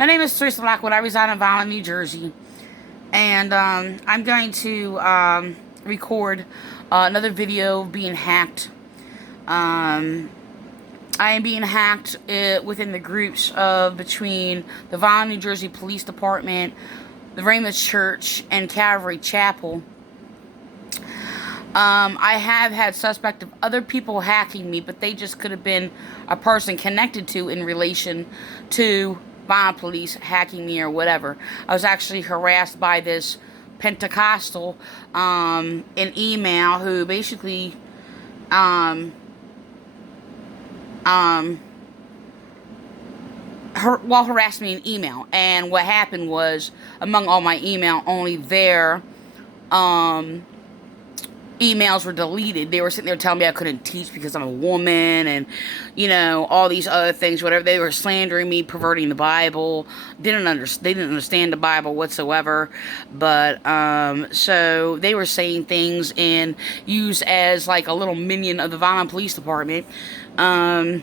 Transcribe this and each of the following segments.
My name is Teresa Blackwood. I reside in Vineland, New Jersey. And I'm going to record another video of being hacked. I am being hacked within the groups of between the Vineland, New Jersey Police Department, the Ramoth Church, and Calvary Chapel. I have had suspect of other people hacking me, but they just could have been a person connected to in relation to Vineland police hacking me or whatever. I was actually harassed by this Pentecostal in email who basically harassed me in email. And what happened was, among all my email, only their emails were deleted. They were sitting there telling me I couldn't teach because I'm a woman, and all these other things, whatever. They were slandering me, perverting the Bible. They didn't understand the Bible whatsoever. But so they were saying things and used as like a little minion of the Vineland Police Department. Sitting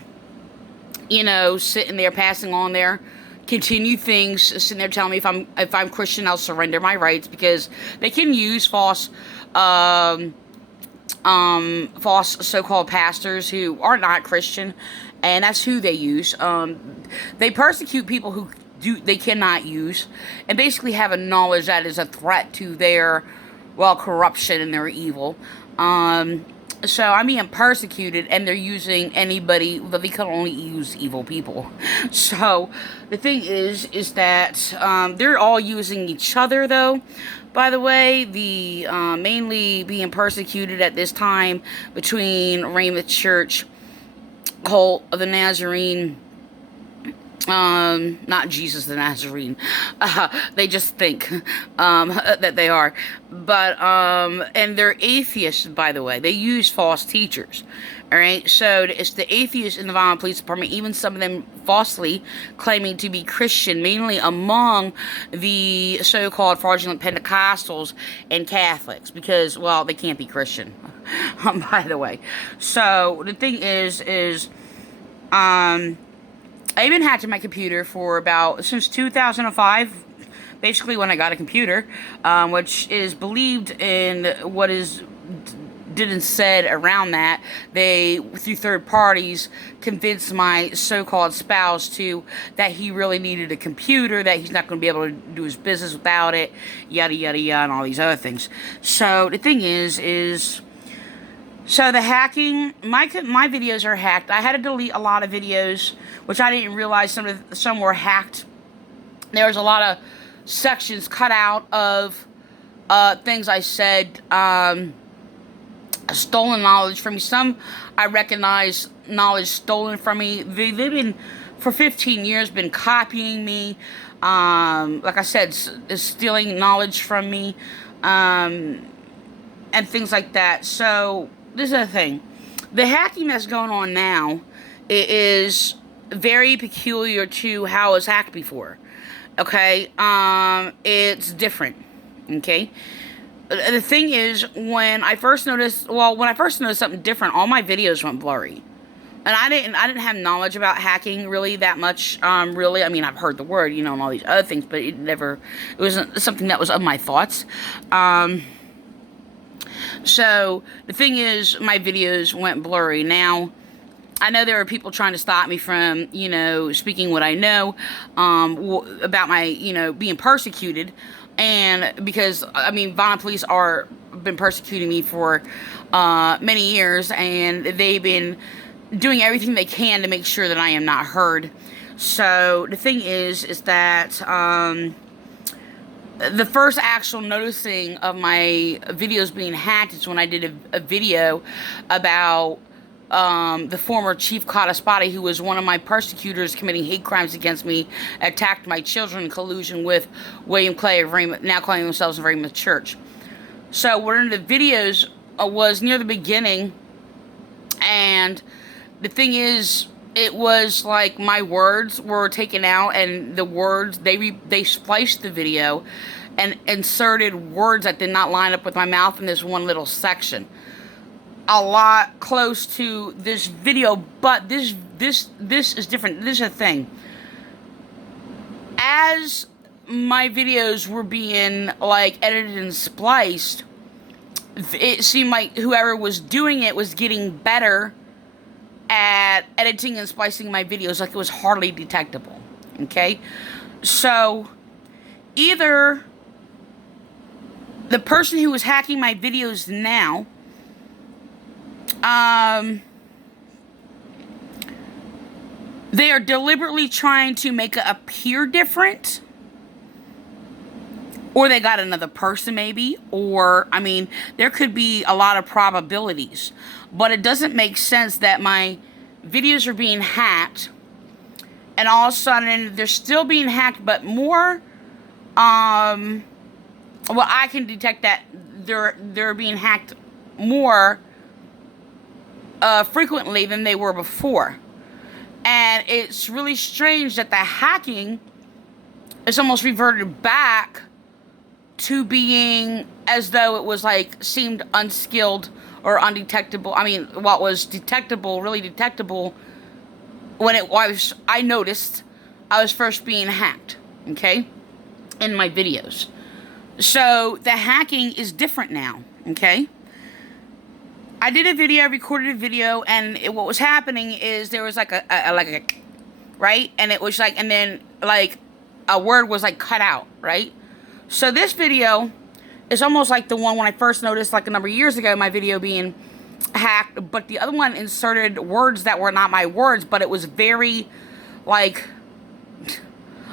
there passing on their continued things, sitting there telling me if I'm Christian, I'll surrender my rights, because they can use false so-called pastors who are not Christian, and that's who they use. They persecute people who they cannot use, and basically have a knowledge that is a threat to their, corruption and their evil. So I'm being persecuted, and they're using anybody, but they can only use evil people. So the thing is that they're all using each other, though. By the way, the mainly being persecuted at this time between Ramoth Church, cult of the Nazarene, not Jesus the Nazarene. They just think that they are. But and they're atheists, by the way. They use false teachers. Alright, so it's the atheists in the Vineland Police Department, even some of them falsely claiming to be Christian, mainly among the so-called fraudulent Pentecostals and Catholics, because, they can't be Christian, by the way. So, the thing is, I've been hacked in my computer for since 2005, basically when I got a computer, which is believed in what is did and said around that. They, through third parties, convinced my so-called spouse that he really needed a computer, that he's not going to be able to do his business without it, yada, yada, yada, and all these other things. So, the thing is... So the hacking, my videos are hacked. I had to delete a lot of videos, which I didn't realize some were hacked. There was a lot of sections cut out of things I said, stolen knowledge from me. Some I recognize knowledge stolen from me. They've been, for 15 years, been copying me. Like I said, stealing knowledge from me, and things like that. So... this is the thing. The hacking that's going on now is very peculiar to how it was hacked before. Okay? It's different. Okay? The thing is, when I first noticed something different, all my videos went blurry. And I didn't have knowledge about hacking really that much, really. I mean, I've heard the word, and all these other things, but it wasn't something that was of my thoughts. So, the thing is, my videos went blurry. Now, I know there are people trying to stop me from, speaking what I know, about my, being persecuted. And because, Vineland police been persecuting me for, many years, and they've been doing everything they can to make sure that I am not heard. So, the thing is that, the first actual noticing of my videos being hacked is when I did a video about the former Chief Kataspati, who was one of my persecutors committing hate crimes against me, attacked my children in collusion with William Clay of Ramoth, now calling themselves Ramoth Church. So one of the videos was near the beginning, and the thing is, it was like my words were taken out, and the words, they spliced the video and inserted words that did not line up with my mouth in this one little section. A lot close to this video, but this is different. This is a thing. as my videos were being like edited and spliced, it seemed like whoever was doing it was getting better at editing and splicing my videos. Like, it was hardly detectable. Okay, so either the person who was hacking my videos now, they are deliberately trying to make it appear different, or they got another person maybe, or, I mean, there could be a lot of probabilities, but it doesn't make sense that my videos are being hacked, and all of a sudden they're still being hacked, but more, well, I can detect that they're being hacked more frequently than they were before. And it's really strange that the hacking is almost reverted back to being as though it was like seemed unskilled or undetectable. I mean, what was detectable, really detectable, when it was, I noticed I was first being hacked, okay, in my videos. So the hacking is different now, okay? I did a video, I recorded a video, and what was happening is there was like a right? And it was like, and then like a word was like cut out, right? So this video is almost like the one when I first noticed, like a number of years ago, my video being hacked, but the other one inserted words that were not my words, but it was very, like,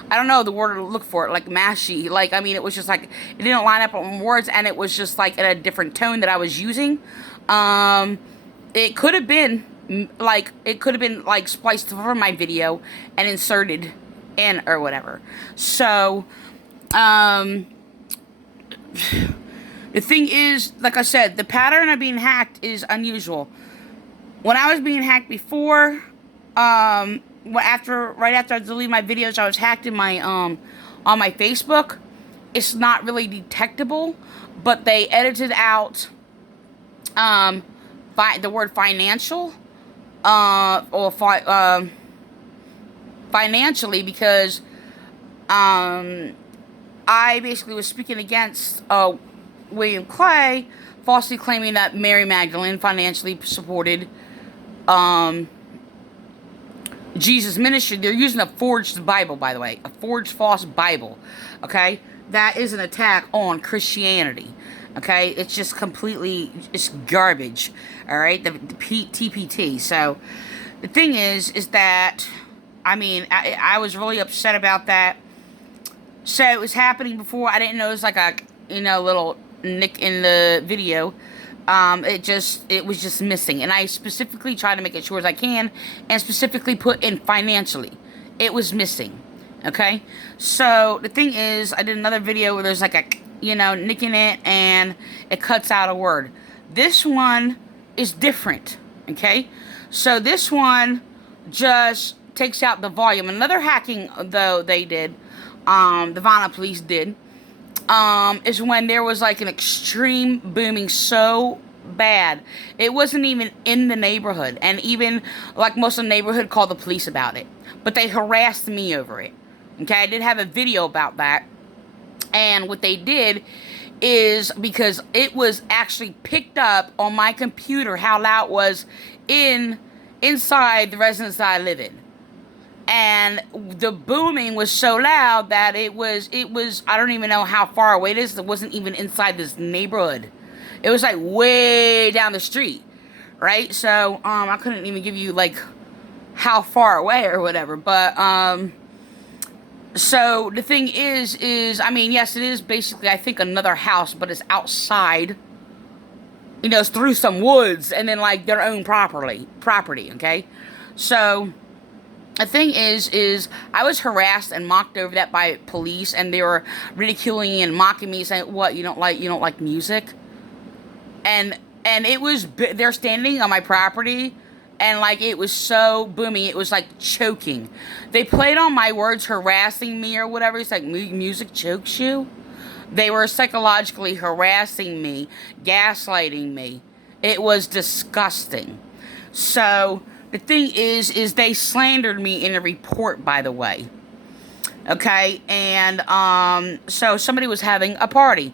I don't know the word to look for it, like mashy. Like, I mean, it was just like, it didn't line up on words, and it was just like in a different tone that I was using. It could have been like spliced from my video and inserted in or whatever. So, the thing is, like I said, the pattern of being hacked is unusual. When I was being hacked before, right after I deleted my videos, I was hacked in my, on my Facebook. It's not really detectable, but they edited out, the word financial, or financially, because, I basically was speaking against William Clay, falsely claiming that Mary Magdalene financially supported Jesus' ministry. They're using a forged Bible, by the way, a forged false Bible. Okay, that is an attack on Christianity. Okay, it's just completely, it's garbage. All right, the TPT. So the thing is that, I mean, I was really upset about that. So it was happening before. I didn't know it was like a, little nick in the video. It was just missing. And I specifically tried to make it sure as I can, and specifically put in financially. It was missing. Okay? So the thing is, I did another video where there's like a, nick in it, and it cuts out a word. This one is different. Okay? So this one just takes out the volume. Another hacking, though, they did, the Vineland police did, is when there was like an extreme booming so bad. It wasn't even in the neighborhood, and even like most of the neighborhood called the police about it, but they harassed me over it. Okay, I did have a video about that, and what they did is, because it was actually picked up on my computer how loud it was inside the residence that I live in. And the booming was so loud that it was, I don't even know how far away it is. It wasn't even inside this neighborhood. It was like way down the street, right? So, I couldn't even give you like how far away or whatever. But, so the thing is, I mean, yes, it is basically, I think, another house, but it's outside, it's through some woods, and then like their own property, okay? So the thing is I was harassed and mocked over that by police, and they were ridiculing and mocking me, saying, "What, you don't like music?" And it was, they're standing on my property, and like it was so booming, it was like choking. They played on my words, harassing me or whatever. It's like, music chokes you. They were psychologically harassing me, gaslighting me. It was disgusting. So the thing is they slandered me in a report, by the way. Okay, and so somebody was having a party,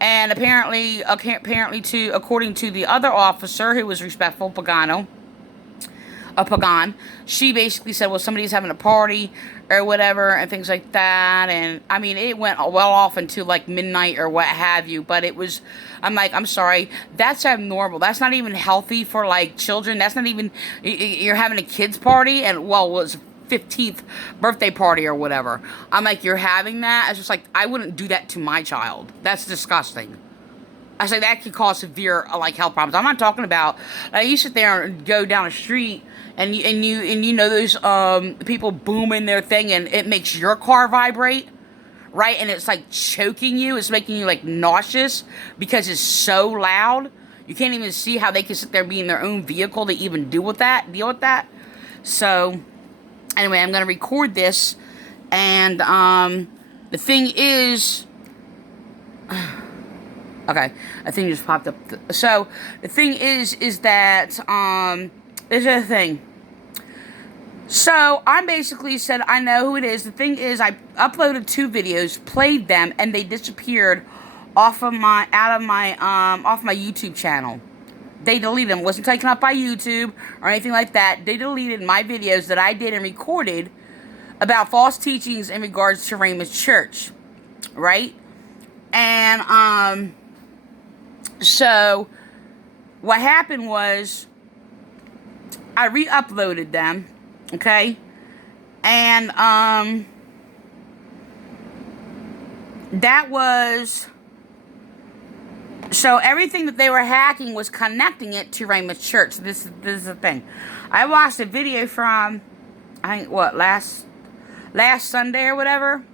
and apparently, according to the other officer who was respectful, Pagan, she basically said, well, somebody's having a party or whatever and things like that. And I mean, it went well off into like midnight or what have you, but it was, I'm like, I'm sorry, that's abnormal. That's not even healthy for like children. That's not even, you're having a kid's party and, well, it was 15th birthday party or whatever. I'm like, you're having that? It's just like, I wouldn't do that to my child. That's disgusting. I say that could cause severe like health problems. I'm not talking about like you sit there and go down the street and you know those people booming their thing and it makes your car vibrate, right? And it's like choking you. It's making you like nauseous because it's so loud. You can't even see how they can sit there being their own vehicle to even deal with that. So anyway, I'm gonna record this, and the thing is. Okay, a thing just popped up. So, the thing is that, there's a thing. So, I basically said, I know who it is. The thing is, I uploaded 2 videos, played them, and they disappeared off my YouTube channel. They deleted them. It wasn't taken up by YouTube or anything like that. They deleted my videos that I did and recorded about false teachings in regards to Ramoth Church. Right? And, so, what happened was, I re-uploaded them, okay, and, that was, so everything that they were hacking was connecting it to Ramoth Church. This is the thing. I watched a video from, I think, last Sunday or whatever,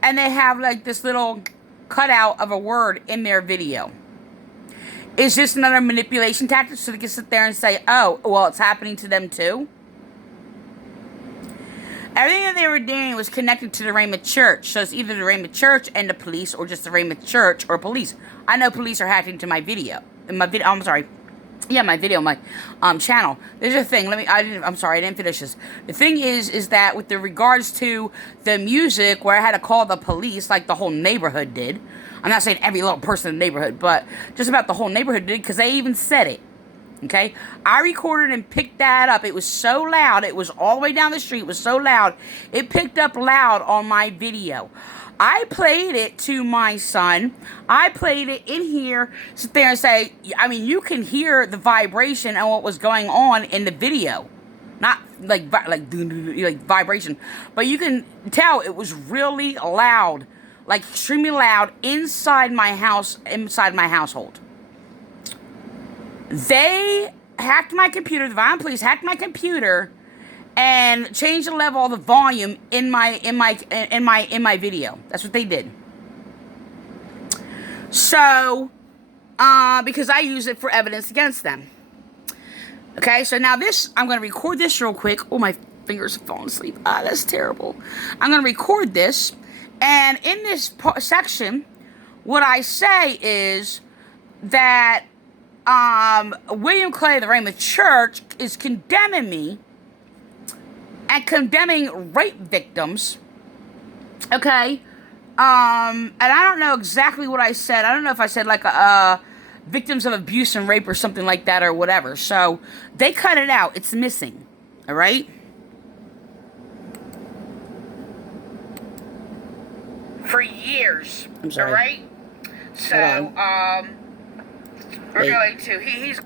and they have, like, this little cutout of a word in their video. Is this another manipulation tactic so they can sit there and say, oh, well, it's happening to them too? Everything that they were doing was connected to the Ramoth Church. So it's either the Ramoth Church and the police or just the Ramoth Church or police. I know police are hacking to my video. I'm sorry. Yeah, my video, my channel. There's a thing. I'm sorry, I didn't finish this. The thing is that with the regards to the music, where I had to call the police, like the whole neighborhood did. I'm not saying every little person in the neighborhood, but just about the whole neighborhood did, because they even said it. Okay? I recorded and picked that up. It was so loud. It was all the way down the street. It was so loud. It picked up loud on my video. I played it to my son. I played it in here, sit there and say, I mean, you can hear the vibration and what was going on in the video. Not like vibration, but you can tell it was really loud, like extremely loud inside my house, inside my household. They hacked my computer. The Vineland police hacked my computer and changed the level of the volume in my video. That's what they did. So, because I use it for evidence against them. Okay, so now this, I'm going to record this real quick. Oh, my fingers have fallen asleep. That's terrible. I'm going to record this, and in this section, what I say is that William Clay of the Ramoth Church is condemning me and condemning rape victims, okay, and I don't know exactly what I said. I don't know if I said like victims of abuse and rape or something like that or whatever. So they cut it out. It's missing, all right? For years, I'm sorry. All right? So, we're going to, he's,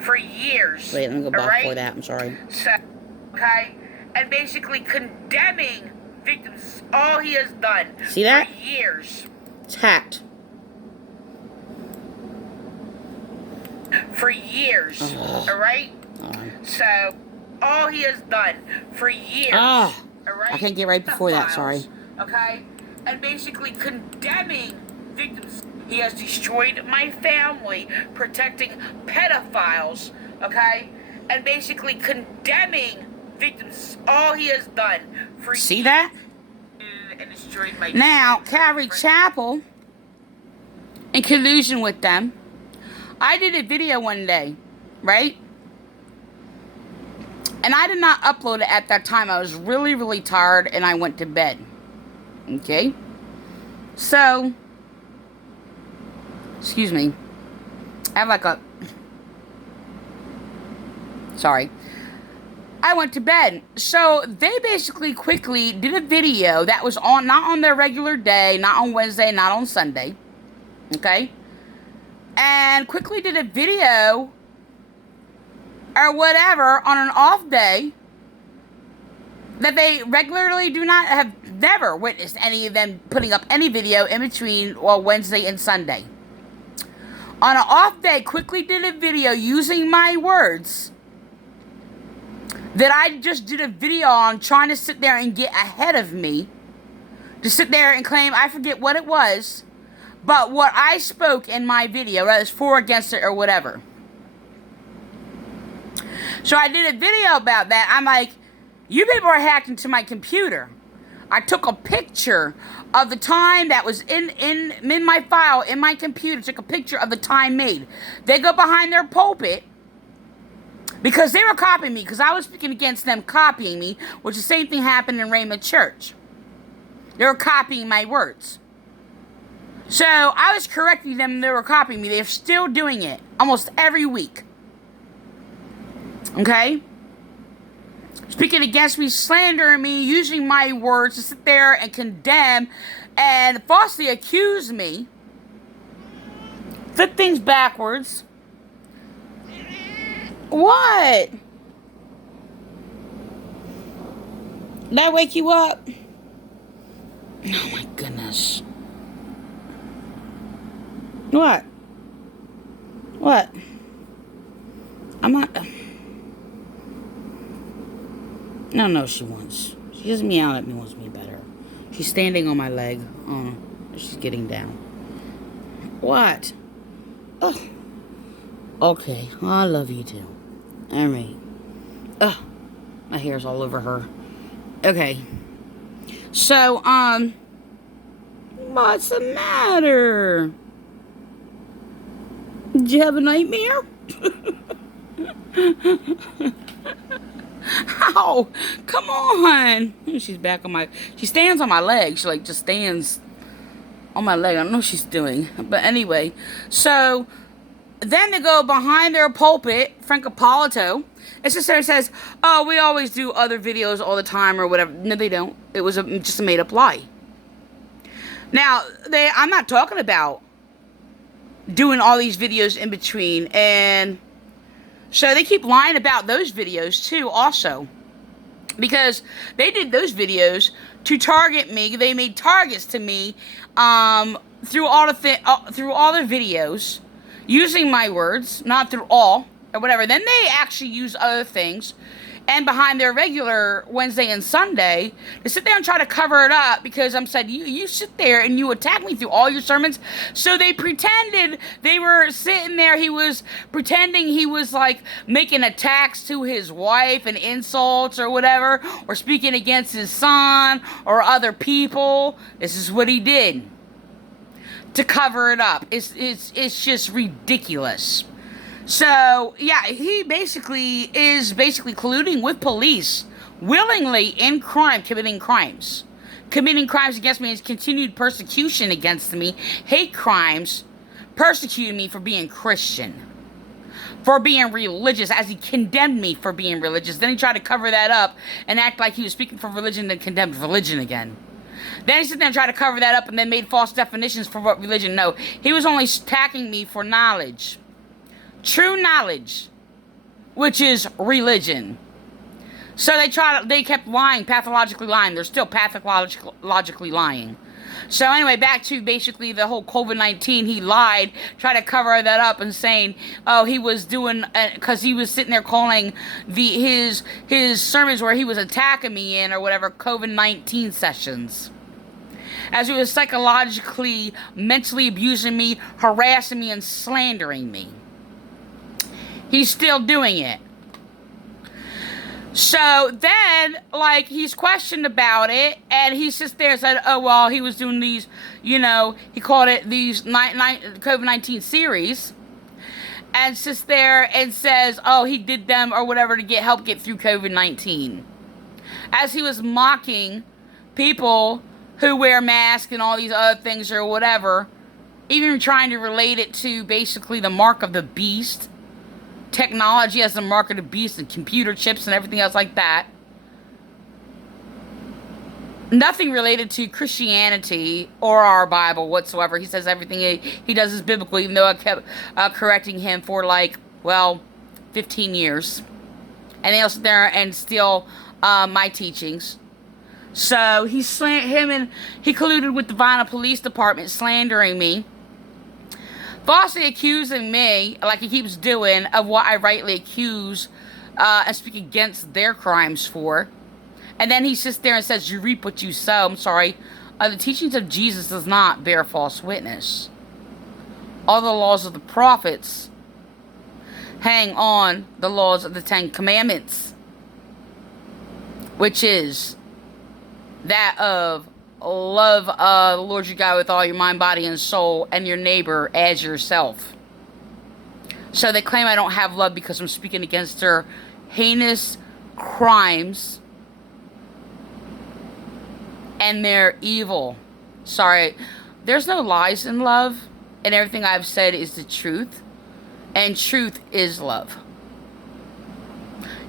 for years. Wait, let me go back for that. I'm sorry. So, okay, and basically condemning victims, all he has done. See that? For years. It's hacked. For years, all right? So, all he has done for years, all right? I can't get right before that, sorry. Okay? And basically condemning victims. He has destroyed my family, protecting pedophiles, okay? And basically condemning victims. All he has done for years. See that? And destroyed my now, Calvary Chapel, in collusion with them, I did a video one day, right? And I did not upload it at that time. I was really, really tired and I went to bed. Okay? So, excuse me. I have like a... Sorry. I went to bed. So, they basically quickly did a video that was on, not on their regular day, not on Wednesday, not on Sunday. Okay? And quickly did a video or whatever on an off day that they regularly do not have never witnessed any of them putting up any video in between Wednesday and Sunday. On an off day, quickly did a video using my words that I just did a video on, trying to sit there and get ahead of me, to sit there and claim, I forget what it was, but what I spoke in my video, whether it's for, against it, or whatever. So I did a video about that. I'm like, you people are hacked into my computer. I took a picture of the time that was in my file, in my computer, took a picture of the time made. They go behind their pulpit, because they were copying me, because I was speaking against them copying me, which the same thing happened in Ramoth Church. They were copying my words. So I was correcting them, they were copying me. They're still doing it almost every week. Okay? Speaking against me, slandering me, using my words to sit there and condemn and falsely accuse me. Flip things backwards. What? Did I wake you up? Oh my goodness. What? What? I'm not... No, she wants. She just meowed at me, wants me better. She's standing on my leg. Oh, she's getting down. What? Oh. Okay, I love you too. Alright. Ugh. My hair's all over her. Okay. So, what's the matter? Did you have a nightmare? Ow! Come on! She's back on my... She stands on my leg. She, like, just stands on my leg. I don't know what she's doing. But anyway. So, then they go behind their pulpit, Francopolito. It just says, oh, we always do other videos all the time or whatever. No, they don't. It was just a made-up lie. Now, I'm not talking about doing all these videos in between, and so they keep lying about those videos too also, because they did those videos to target me. They made targets to me through all the videos using my words, not through all or whatever. Then they actually use other things and behind their regular Wednesday and Sunday to sit there and try to cover it up, because I'm said, you sit there and you attack me through all your sermons. So they pretended they were sitting there. He was pretending he was like making attacks to his wife and insults or whatever, or speaking against his son or other people. This is what he did to cover it up. It's just ridiculous. So, yeah, he basically is colluding with police, willingly in crime, committing crimes against me, and continued persecution against me, hate crimes, persecuting me for being Christian, for being religious, as he condemned me for being religious. Then he tried to cover that up and act like he was speaking for religion, then condemned religion again. Then he sit there and tried to cover that up and then made false definitions for what religion. No, he was only attacking me for knowledge. True knowledge, which is religion. So they kept lying, pathologically lying. They're still pathologically lying. So anyway, back to basically the whole COVID-19. He lied, tried to cover that up and saying, oh, he was doing, because he was sitting there calling his sermons where he was attacking me in or whatever, COVID-19 sessions. As he was psychologically, mentally abusing me, harassing me, and slandering me. He's still doing it. So then, like, he's questioned about it, and he sits there and said, oh, well, he was doing these, he called it these COVID-19 series. and sits there and says, oh, he did them or whatever to help get through COVID-19. As he was mocking people who wear masks and all these other things or whatever, even trying to relate it to basically the mark of the beast, technology as the mark of the beast and computer chips and everything else like that. Nothing related to Christianity or our Bible whatsoever. He says everything he does is biblical, even though I kept correcting him for 15 years. And they'll sit there and steal my teachings. So he colluded with the Vineland Police Department, slandering me, falsely accusing me, like he keeps doing, of what I rightly accuse and speak against their crimes for. And then he sits there and says, you reap what you sow. I'm sorry. The teachings of Jesus does not bear false witness. All the laws of the prophets hang on the laws of the 10 Commandments, which is that of love the Lord your God with all your mind, body, and soul, and your neighbor as yourself. So they claim I don't have love because I'm speaking against their heinous crimes and their evil. Sorry, there's no lies in love, and everything I've said is the truth, and truth is love.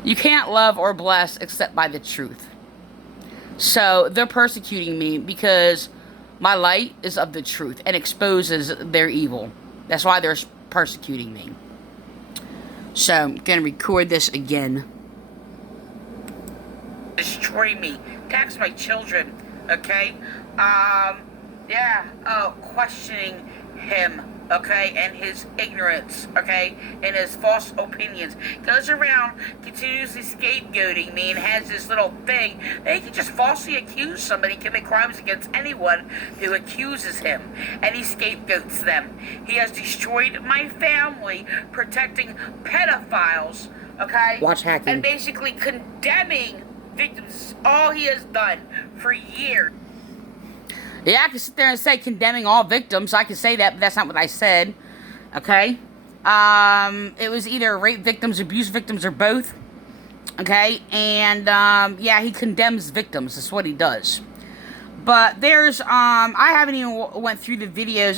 You can't love or bless except by the truth. So they're persecuting me because my light is of the truth and exposes their evil. That's why they're persecuting me. So I'm going to record this again. Destroy me. Tax my children. Okay? Questioning him. Okay? And his ignorance. Okay? And his false opinions. Goes around continuously scapegoating me and has this little thing. They can just falsely accuse somebody, commit crimes against anyone who accuses him. And he scapegoats them. He has destroyed my family, protecting pedophiles. Okay? Watch hacking. And basically condemning victims. All he has done for years. Yeah, I can sit there and say condemning all victims. I can say that, but that's not what I said. Okay? It was either rape victims, abuse victims, or both. Okay? And, he condemns victims. That's what he does. But there's, I haven't even went through the videos,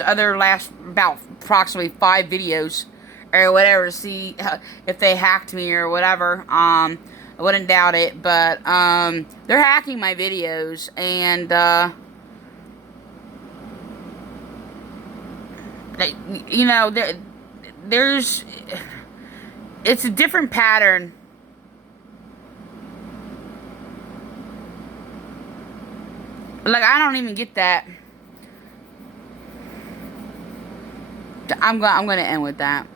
about approximately 5 videos, or whatever, to see if they hacked me or whatever. I wouldn't doubt it, but, they're hacking my videos, and, it's a different pattern. I don't even get that. I'm going to end with that.